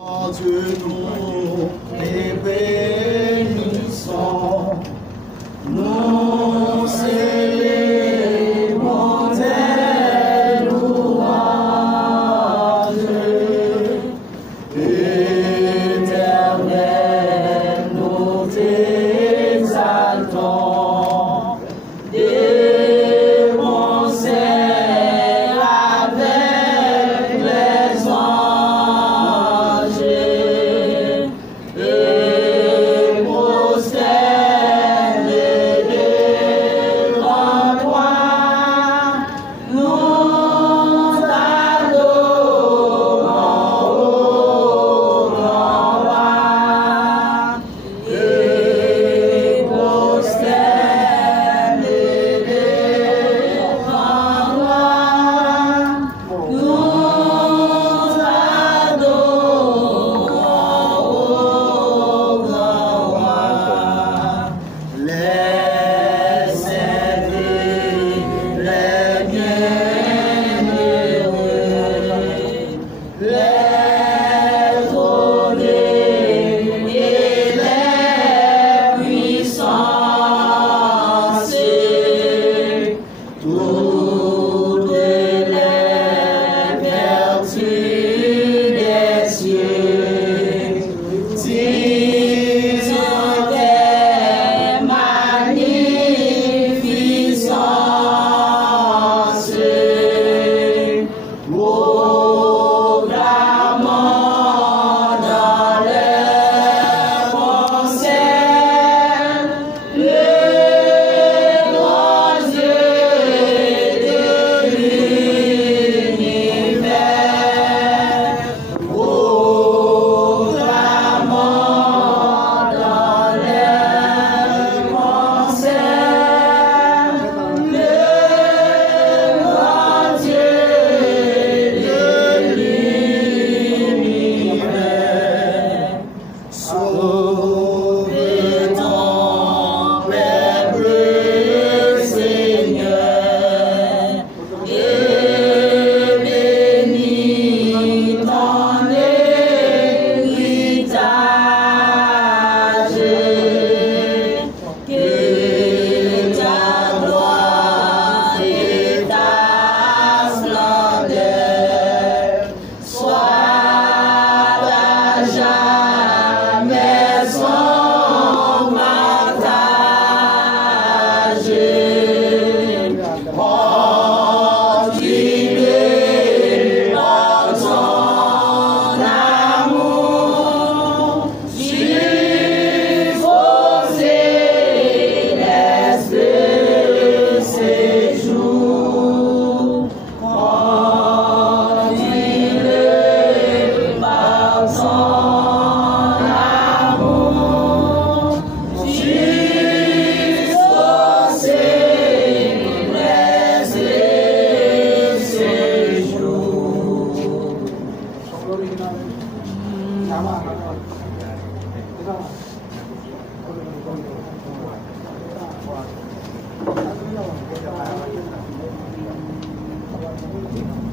Nous les bénissons, nous célébrons tes louanges, Éternel, nous t'exaltons, des concerts avec les anges.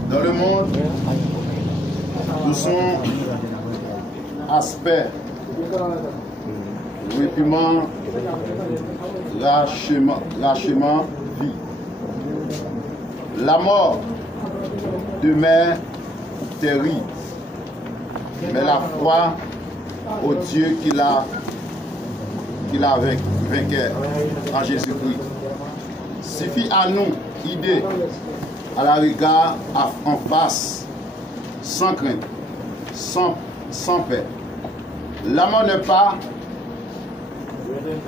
Dans le monde, nous sommes aspects, réprimant, lâchement, vie. La mort demeure terrible, mais la foi au Dieu qui l'a vaincu en Jésus-Christ suffit à nous guider à la regard en face, sans crainte, sans paix. La mort n'est pas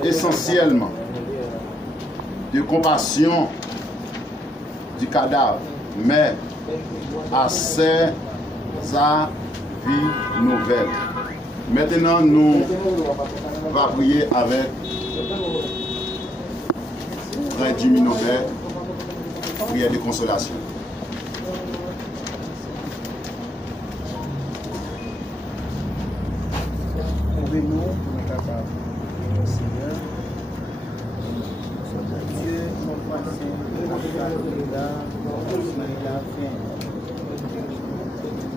essentiellement de compassion du cadavre, mais à sa vie nouvelle. Maintenant, nous allons prier avec Frère Jimmy Nobel, prière de consolation. Aidez-nous pour nous capables, Seigneur. Dieu, mon passé, la fin.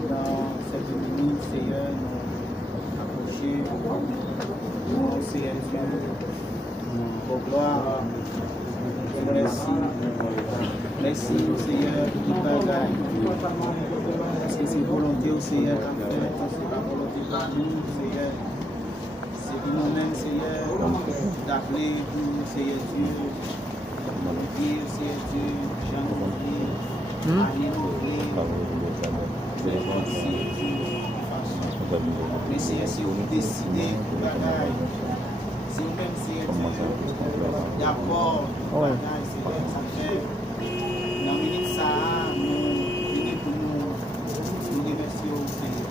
Dans cette minute, Seigneur, nous Seigneur Dieu. Pour gloire. Merci. Merci au Seigneur pour tout bagaille. Parce que c'est volonté au Seigneur qu'a fait. C'est pas volonté par nous, Seigneur. C'est pour nous-mêmes, Seigneur, d'appeler pour Seigneur Dieu. Dire, Seigneur Dieu, Jean-Marie, Annie-Marie, mais Seigneur, si vous décidez pour bagaille, si vous-même, Seigneur Dieu, d'abord, bagaille, Seigneur, ça fait, dans la minute ça, nous venons pour nous remercier au Seigneur.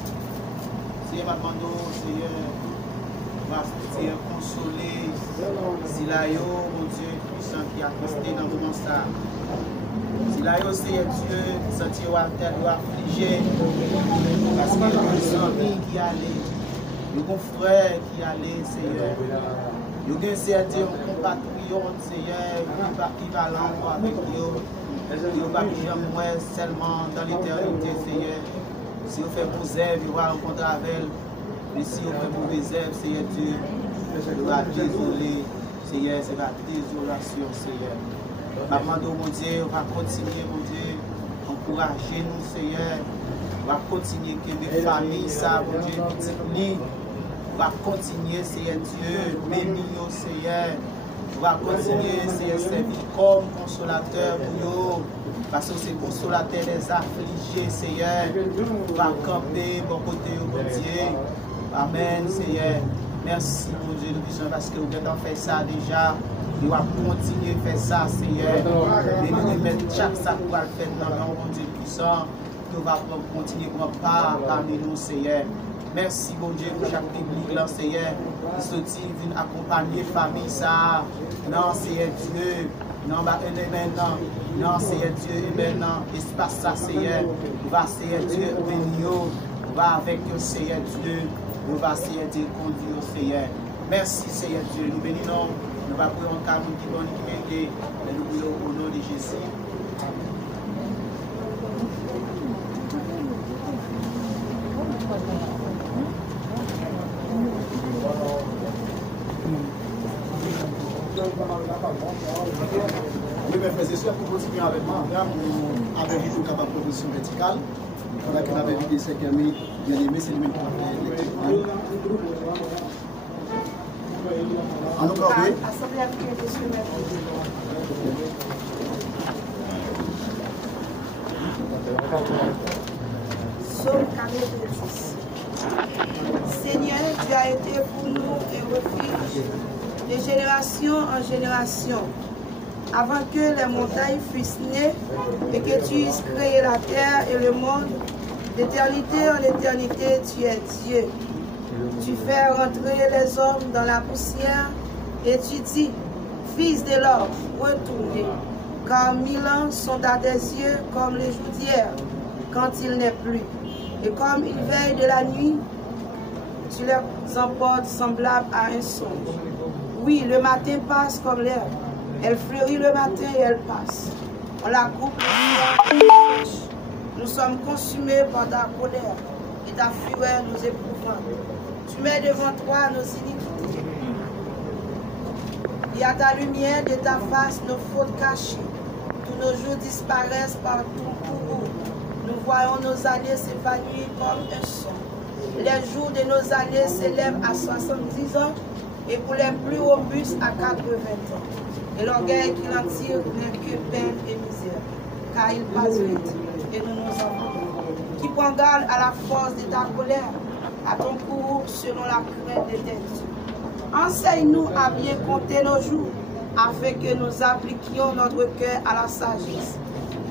Seigneur, ma demande, Seigneur, va se consoler, si là, mon Dieu, puissant qui a resté dans le moment ça. Si là, Seigneur Dieu, sentir à terre, affligé, parce qu'il y a des amis qui allaient, il y a des frères qui allaient, Seigneur. Il y a des Seigneur, compatriotes, Seigneur, qui va l'envoyer avec Dieu. Il n'y a pas besoin seulement dans l'éternité, Seigneur. Si vous faites vos œuvres, il va rencontrer avec elle. Mais si vous faites mauvaises œuvres, Seigneur Dieu, il va désoler, Seigneur, c'est la désolation, Seigneur. Maman, mon Dieu, on va continuer, mon Dieu, encourager nous, Seigneur. On va continuer que mes familles, ça, mon Dieu, petit on va continuer, Seigneur Dieu, bénir, Seigneur. On va continuer, Seigneur, servir comme consolateur pour nous. Parce que c'est consolateur des affligés, Seigneur. On va camper, bon côté, mon Dieu. Amen, Seigneur. Merci, mon Dieu, nous disons parce que vous avez fait ça déjà. Nous allons continuer à faire ça, Seigneur. Et nous remettre chaque sac pour le faire dans le nom, mon Dieu puissant. Nous allons continuer à prendre part parmi nous, Seigneur. Merci, mon Dieu, pour chaque public, là, Seigneur. Qui sortit, vient accompagner la famille, ça. Non, Seigneur Dieu. Non, maintenant. Non, Seigneur Dieu, maintenant. Espace ça, Seigneur. Va, Seigneur Dieu, bénir. Va avec le Seigneur Dieu. Nous va, Seigneur Dieu, conduire au Seigneur. Merci, Seigneur Dieu. Nous bénissons. Nous allons prier en cas qui bon qui mérite. Et nous prions au nom de Jésus. Oui, mes frères et sœurs, pour continuer avec moi, on avait vu une capable de proposition verticale. Pendant qu'on avait vu des 5 amis bien aimés, c'est lui-même qui a fait l'électrique. En nous parler. Psaume 46. Seigneur, tu as été pour nous un refuge de génération en génération. Avant que les montagnes fussent nées et que tu eusses créé la terre et le monde, d'éternité en éternité, tu es Dieu. Tu fais rentrer les hommes dans la poussière et tu dis, fils de l'homme, retournez, car 1000 ans sont à tes yeux comme les jours d'hier, quand il n'est plus. Et comme une veille de la nuit, tu les emportes semblables à un songe. Oui, le matin passe comme l'herbe. Elle fleurit le matin et elle passe. On la coupe le soir. Nous sommes consumés par ta colère et ta fureur nous éprouvant. Tu mets devant toi nos iniquités. Et à ta lumière de ta face nos fautes cachées. Tous nos jours disparaissent par ton courroux. Nous voyons nos années s'évanouir comme un son. Les jours de nos années s'élèvent à 70 ans et pour les plus robustes à 80 ans. Et l'orgueil qui en tire n'est que peine et misère, car il passe vite et nous nous en vont. Qui prend garde à la force de ta colère, à ton courroux selon la crainte de tes dieux. Enseigne-nous à bien compter nos jours, afin que nous appliquions notre cœur à la sagesse.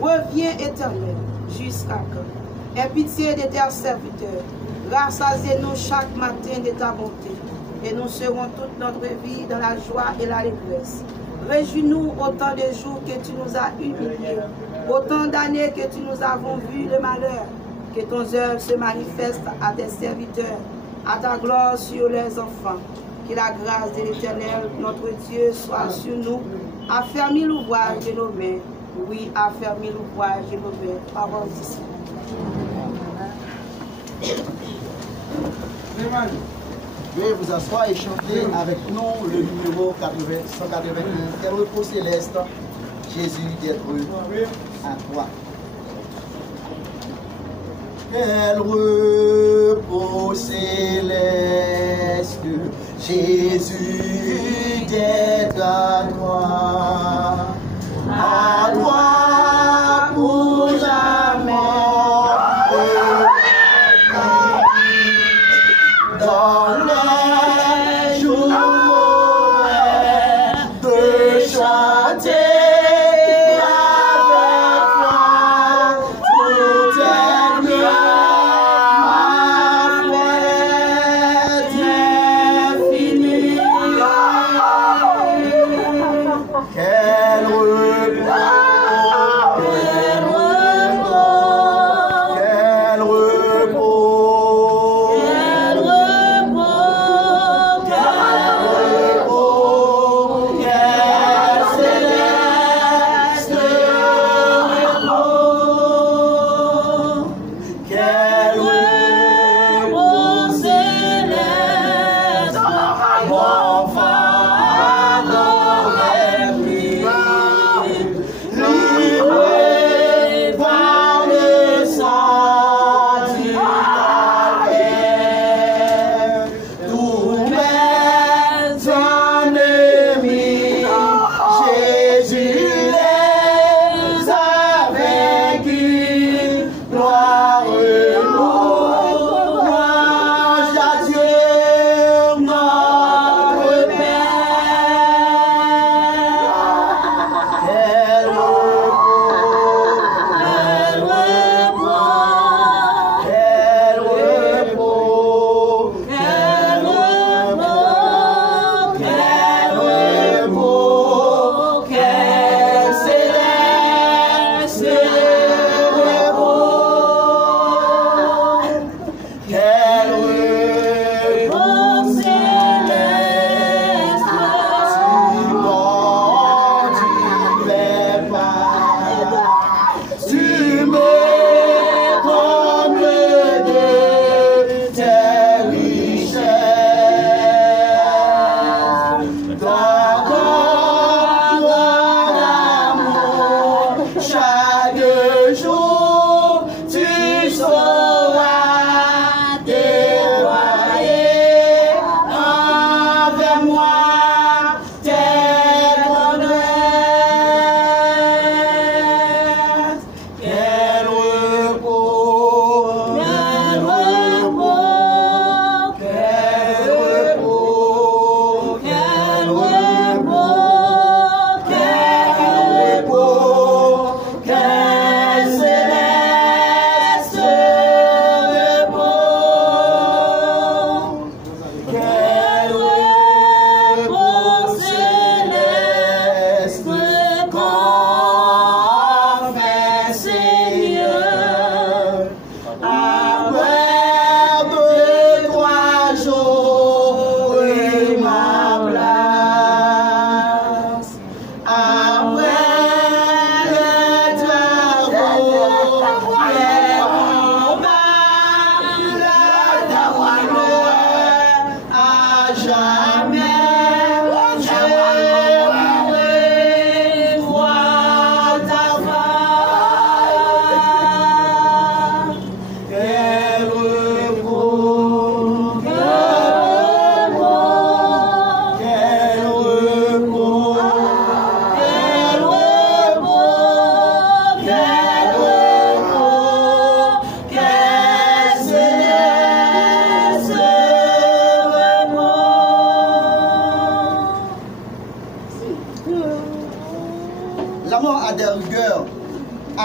Reviens éternel, jusqu'à quand? Aie pitié de tes serviteurs, rassasie-nous chaque matin de ta bonté, et nous serons toute notre vie dans la joie et l'allégresse. Réjouis-nous autant de jours que tu nous as humiliés, autant d'années que tu nous avons vu le malheur, que ton œuvre se manifeste à tes serviteurs, à ta gloire sur les enfants. Que la grâce de l'Éternel, notre Dieu, soit sur nous, affermis l'ouvrage de nos mains. Oui, affermis l'ouvrage de nos mains. Parole d'ici. Veuillez vous asseoir et chanter avec nous le numéro 181. Quel repos céleste, Jésus d'être à toi. Quel repos céleste, Jésus d'être à toi. À toi pour l'amour. Dans les jours de chanter avec toi, tout est mieux, ma fête est finie. Quel repos, quel repos, quel repos.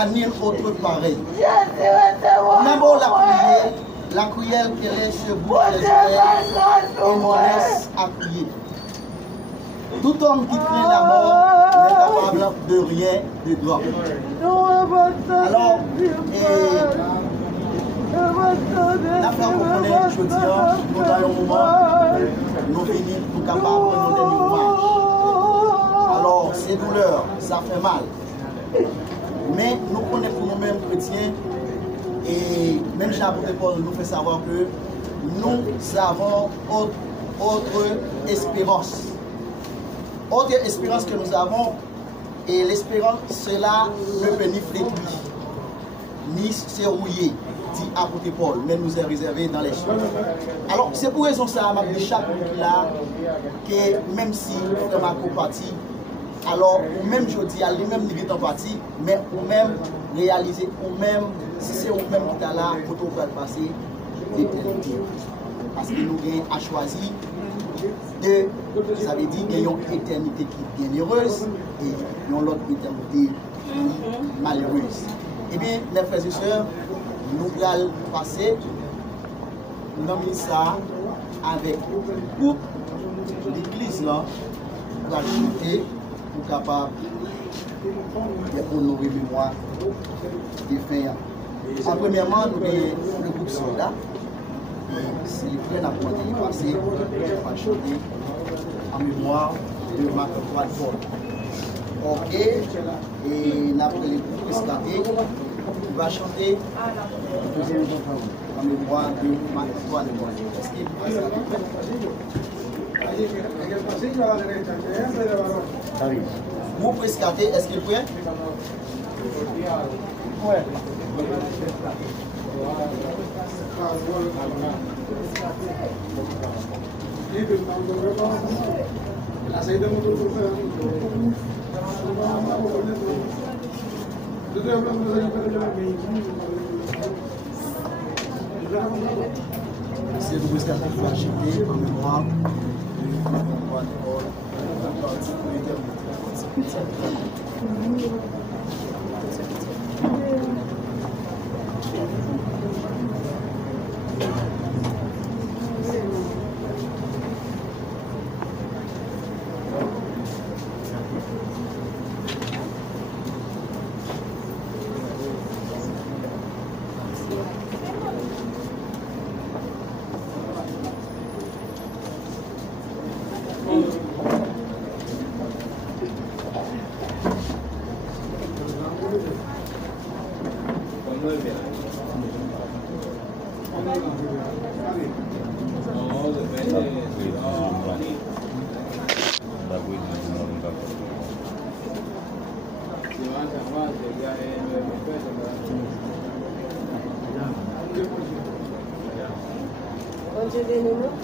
à nul autre pareil. D'abord la cuillère qui reste sur bouche les oreilles et me laisse à crier. Tout homme qui craint la mort n'est capable de rien de grand. Alors, la fois qu'on connaît aujourd'hui, nous avons un moment, nous venons pour capable de nous donner l'image. Alors, ces douleurs, ça fait mal. Mais nous connaissons pour nous-mêmes chrétiens, et même Jean-Paul nous fait savoir que nous avons autre espérance. Autre espérance que nous avons, et l'espérance, cela ne peut ni flétrir, ni se rouiller, dit apôtre Paul, mais nous est réservé dans les cieux. Alors, c'est pour raison ça, m'a dit chaque là, que même si frère Marco parti, alors, ou même je dis à lui-même, il est en partie, mais ou même réaliser, ou même, si c'est ou même qui est là, pour tout faire passer l'éternité. Parce que nous avons choisi de, ça veut dire qu'il y a une éternité qui est bien heureuse et une autre éternité malheureuse. Eh bien, mes frères et sœurs, nous allons passer dans ça avec le groupe de l'église là, pour chanter, pour capable d'honorer mémoire des faits. Premièrement, nous avons le groupe soldat. C'est le frère Napoléon qui est passé, on va chanter en mémoire de Marc-Antoine Paul. Ok, et après le groupe rescaté, on va chanter en mémoire de Marc-Antoine Paul. Est-ce qu'il peut passer? Groupe rescaté, est-ce qu'il peut? Oui. C'est le rescaté qui va acheter en mémoire de Marc-Antoine Paul, la partie pour l'éternité. Dieu bénit nous.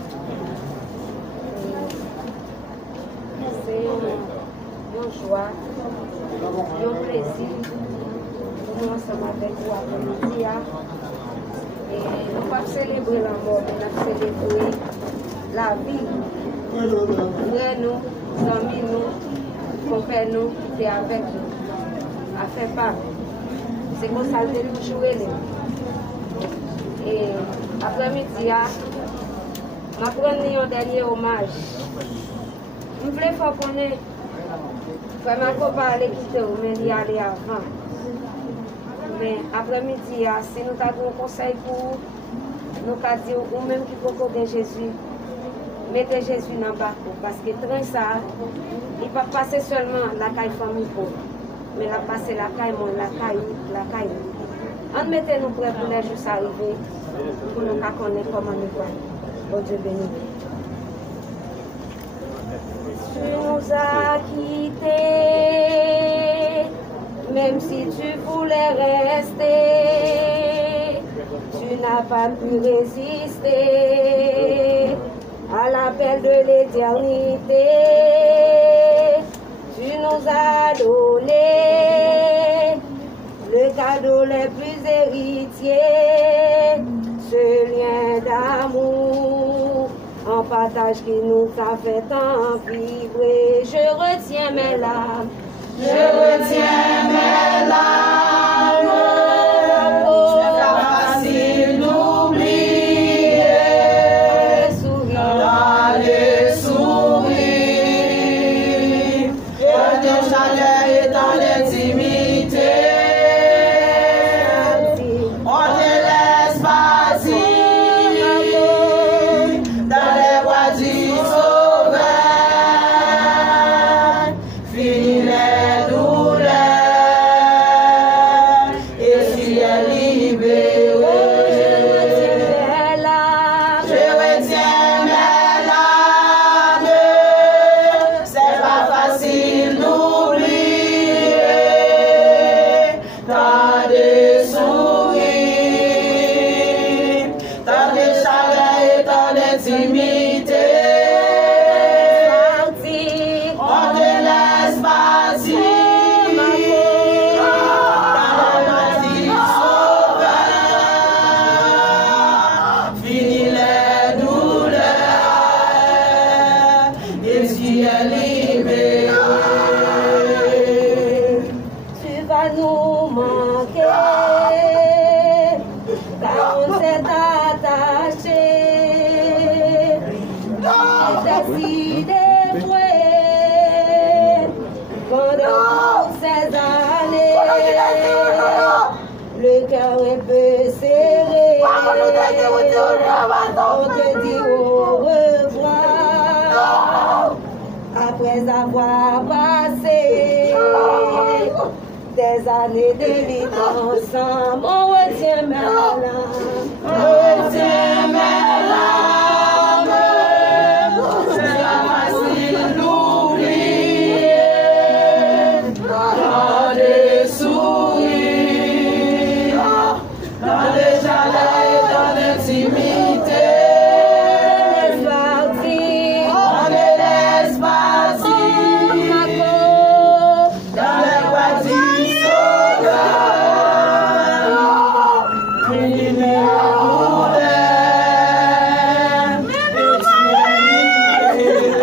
C'est une joie, un plaisir pour nous ensemble avec vous après-midi. Et nous ne pouvons pas célébrer la mort, mais nous célébrer la vie. Frères nous, amis nous, compères nous, qui étaient avec nous, à faire part. C'est comme ça que nous jouons. Et après-midi, je vais prendre un dernier hommage. Je voulais faire connaître. Je vais parler quitter mais il y aller avant. Mais après-midi, si nous avons un conseil pour nous, dire ou même qui peut connaître Jésus, mettez Jésus dans le bateau. Parce que train ça, il ne va pas passer seulement la caille famille pauvre, mais il va passer la caille monde, la caille. On mettez-nous prêts pour les jours arriver, pour nous connaître comment nous voyons. Bon Dieu béni. Tu nous as quittés, même si tu voulais rester, tu n'as pas pu résister à l'appel de l'éternité. Tu nous as donné le cadeau le plus héritier, ce lien d'amour en partage qui nous a fait tant vibrer. Je retiens mes larmes, je retiens mes larmes. C'est pas facile d'oublier les sourires, et de chaleur et dans l'intimité. l'intimité. On te laisse partir. Le cœur est peu serré. On te dit au revoir. Après avoir passé des années de vie ensemble, on retient mes larmes. Retiens mes larmes. C'est pas facile d'oublier. Dans des sourires, dans des chalets et dans l'intimité. On te laisse partir. Dans les bâtiments sauvages. Fini mes douleurs.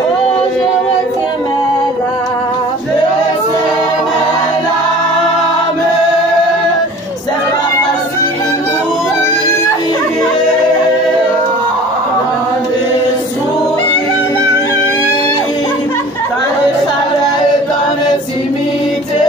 Oh, je retiens mes larmes. Je retiens mes larmes. C'est pas facile d'oublier. Dans des sourires, dans les chalets et dans l'intimité.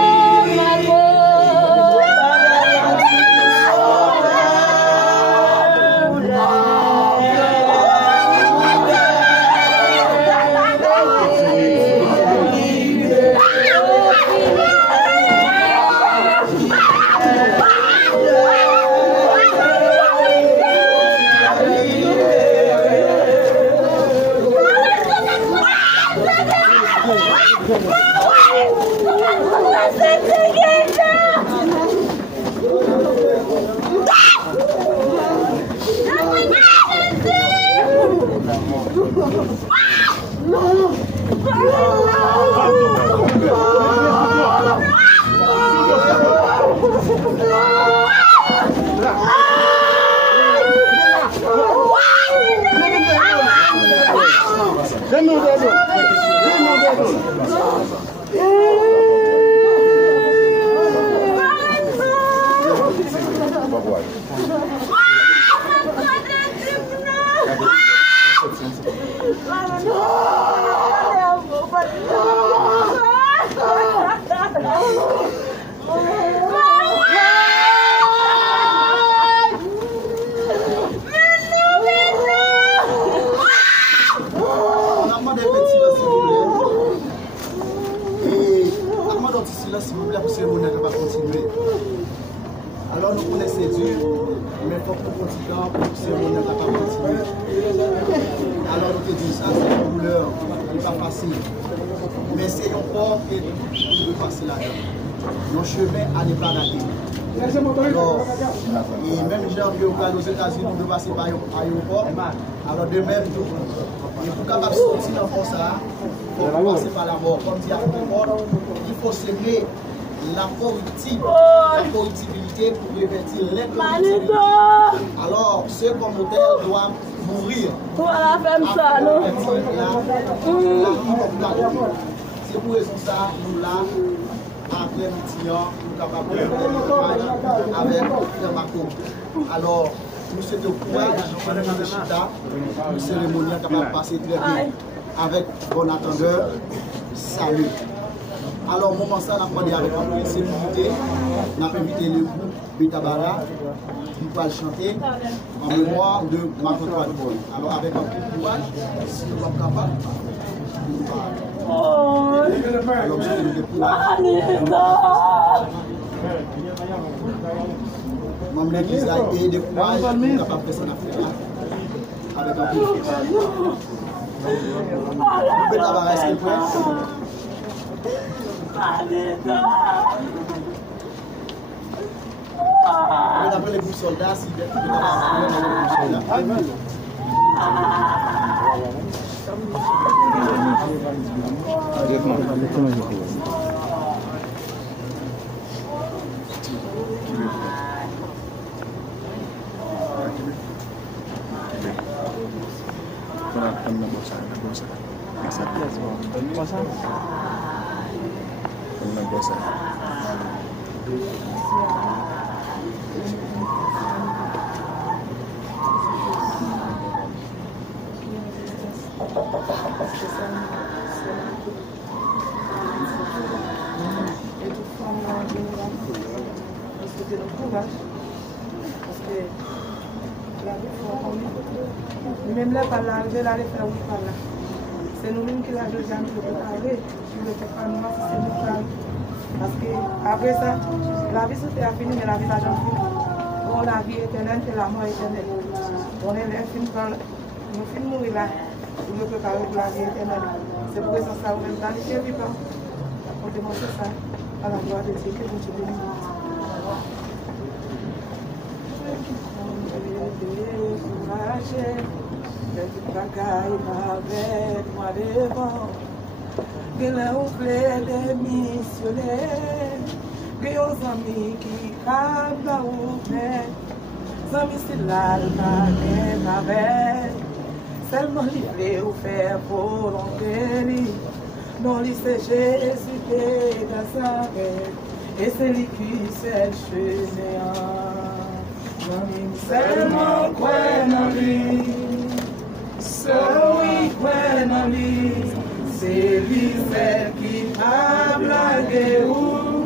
On te laisse On a demandé un petit silence, s'il vous plaît. Et on a demandé un petit silence, s'il vous plaît, pour que le cérémonie va continuer. Alors nous connaissons Dieu, mais il faut qu'on continue pour que le cérémonie va continuer. Alors nous te disons ça, c'est une douleur, ce n'est pas facile. Mais c'est un port et nous devons passer là-dedans. Nos chemins à ne pas rater. Alors, et même gens qui ont aux États-Unis, nous devons passer par l'aéroport. Alors de même, et pour capable de sortir dans ça, il faut passer par la mort. Comme dit à Paul, il faut s'aimer la corruptibilité pour revêtir l'incorruptibilité. Alors, ceux comme modèle doivent mourir. C'est pour raison ça, nous là, après midi, nous sommes capables de faire des images avec le Marco. Alors, nous sommes de courage, nous sommes de chita, nous cérémonies capables de passer très bien avec bon attendeur. Salut. Alors, au moment ça, on a demandé avec la sécurité, on a invité le groupe Betabara qui va chanter en mémoire de Marc-Antoine Paul. Alors, avec un peu de courage, si nous sommes capables, alors, je vais le courage. Même l'église a été de courage, nous sommes capables de faire son affaire là, avec un peu de courage. Betabara, est-ce qu'il peut? après les groupes soldats, si vous êtes dans la Même là, par là, je vais aller faire oui par là. C'est nous-mêmes qui l'avons déjà préparé. Je ne sais pas moi si c'est nous qui. Parce que après ça, la vie c'était fini, mais la vie n'a jamais fini. Bon, la vie éternelle, c'est la mort éternelle. On est là, nous finissons mourir là. Pour nous préparer pour la vie éternelle. C'est pour ça on est dans les pieds vivants. On demande ça à la gloire de Dieu que vous te bénisse. Petit bagaille avec moi devant. Que l'on plaît des missionnaires. Que aux amis qui câblent ou mais. Amis c'est l'alma ma belle. Seulement livré ou faire volonté. Non, c'est Jésus de Nazareth. Et c'est lui qui s'est chemin. Seulement quoi dans lui. Oui, lui, c'est lui celle qui a blagué ou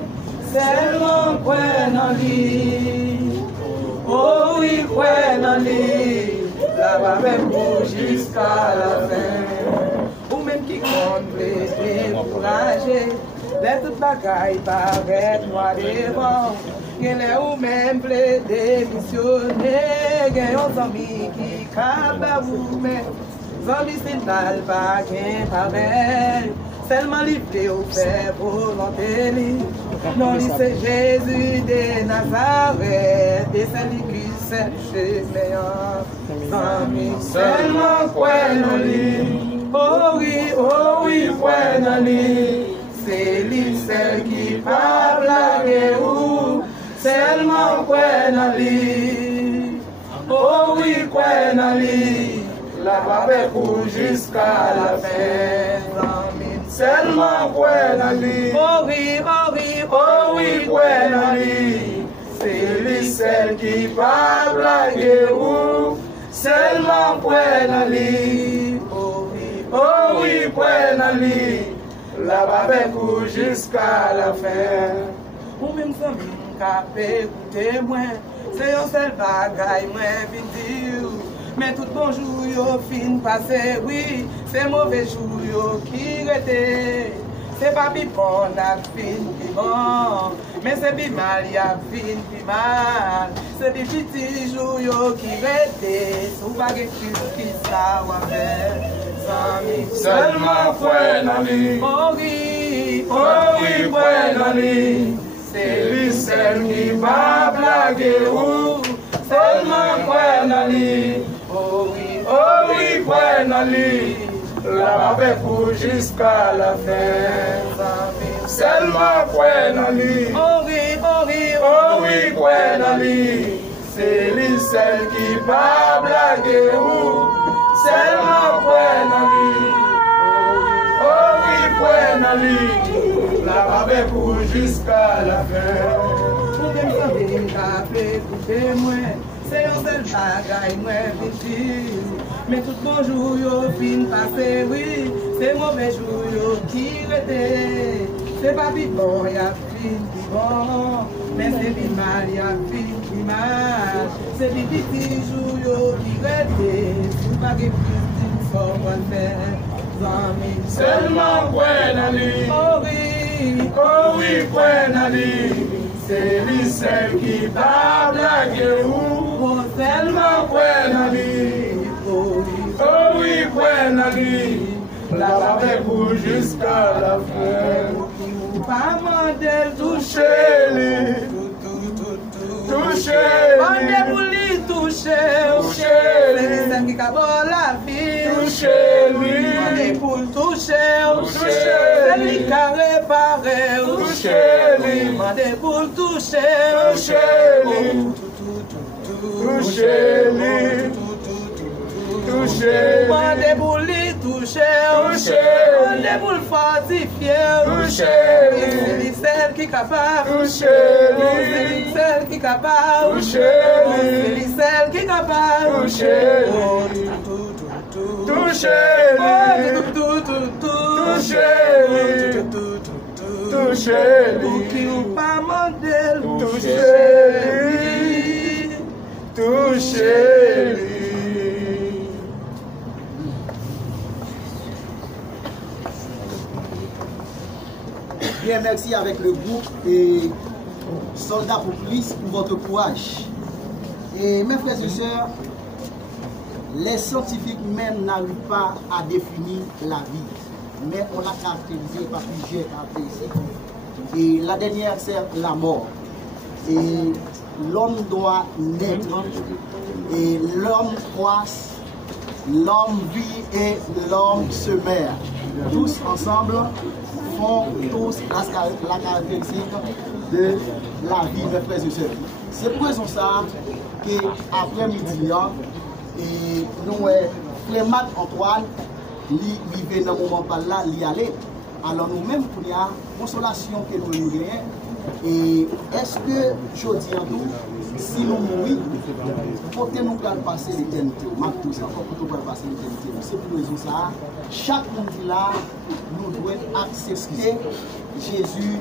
seulement quoi dans lui. Oh oui, quoi dans lui, la va même pour jusqu'à la fin. Ou même qui compte les décourager, les toutes bagailles paraît moi devant. Qu'elle est ou même plaidé missionnaire, qu'elle aux amis qui cabent ou même. Zombi c'est l'alba qui pareil, seulement livré au fait volonté. Non, c'est Jésus de Nazareth, et c'est lui qui s'est meilleur. Zombi seulement quoi non lui, oh oui, quoi non lui. C'est lui celle qui parle à ou seulement quoi non lui, oh oui, quoi non lui. La paix pour jusqu'à la fin. Seulement quoi dans lui. Oh oui, quoi dans lui. C'est lui celle qui va blaguer ou. Seulement quoi dans lui. Oh oui, quoi dans lui. La paix pour jusqu'à la fin. Ou même sans capé, écoutez-moi. C'est un seul bagaille, moi, vite dire. Mais tout bonjour yo fin passé, oui, c'est mauvais jour yo qui rete. C'est pas bi bon la fin bi bon, mais c'est bi mal ya fin bi mal. C'est bi petit jour yo qui rete, sous pas que qui ça va faire. Seulement quoi dans lui. Oh oui, quoi dans lui. C'est lui seul qui va blaguer ou. Seulement quoi dans lui. Oh oui, quoi dans lui. La paix pour jusqu'à la fin. Seulement quoi dans lui. Oh oui, quoi dans lui. C'est lui seul qui va blaguer ou. Seulement quoi dans lui. Oh oui, quoi dans lui. La paix pour jusqu'à la fin. Pour que me savez, écoutez-moi. C'est un seul bagaille, moi, vite. Mais tout bonjour, yo, fin passé, oui. C'est mauvais jour, yo, qui rete. C'est pas bi bon, y'a fin bi bon. Mais c'est bi mal, y'a fin bi mal. C'est bi petit jour, yo, qui rete. Si pas que plus, faut le faire. Seulement, quoi, dans lui. Oh oui, quoi, dans lui. C'est lui celle qui va blaguer ou seulement quoi dans lui. Oh oui, quoi dans lui. La paix pour jusqu'à la fin. Pas mandel toucher lui. Toucher. celle qui cabole la vie. Touchez-lui. Demandez pour le toucher. Celle qui a réparé. Touchez-lui. Demandez pour le toucher. Touchez-lui. Touchez-lui. Touchez-lui. Demandez pour lui toucher. Demandez pour le fortifier. Touchez-lui. C'est celle qui est capable. Touchez-lui. C'est celle qui est capable. Touchez-lui. C'est celle qui est capable. Touchez-lui. Touchez-lui. Touchez-lui. Pour qui ou pas modèle. Touchez-lui. Touchez-lui. Bien, merci avec le groupe et Soldats pour Christ pour votre courage. Et mes frères et sœurs, les scientifiques même n'arrivent pas à définir la vie, mais on l'a caractérisé par plusieurs caractéristiques. Et la dernière, c'est la mort. Et l'homme doit naître, et l'homme croisse, l'homme vit et l'homme se meurt. Tous ensemble font tous la caractéristique de la vie, mes frères et sœurs. C'est pour ça qu'après-midi, et nous, Clément Antoine, lui vient dans le moment par là, lui aller. Alors nous-mêmes, pour la consolation que nous gagnons, et est-ce que je dis en tout, si nous mourons, pour que nous puissions passer l'éternité, tout ça, pour que nous puissions passer l'éternité, c'est pour raison ça, chaque monde là, nous devons accepter Jésus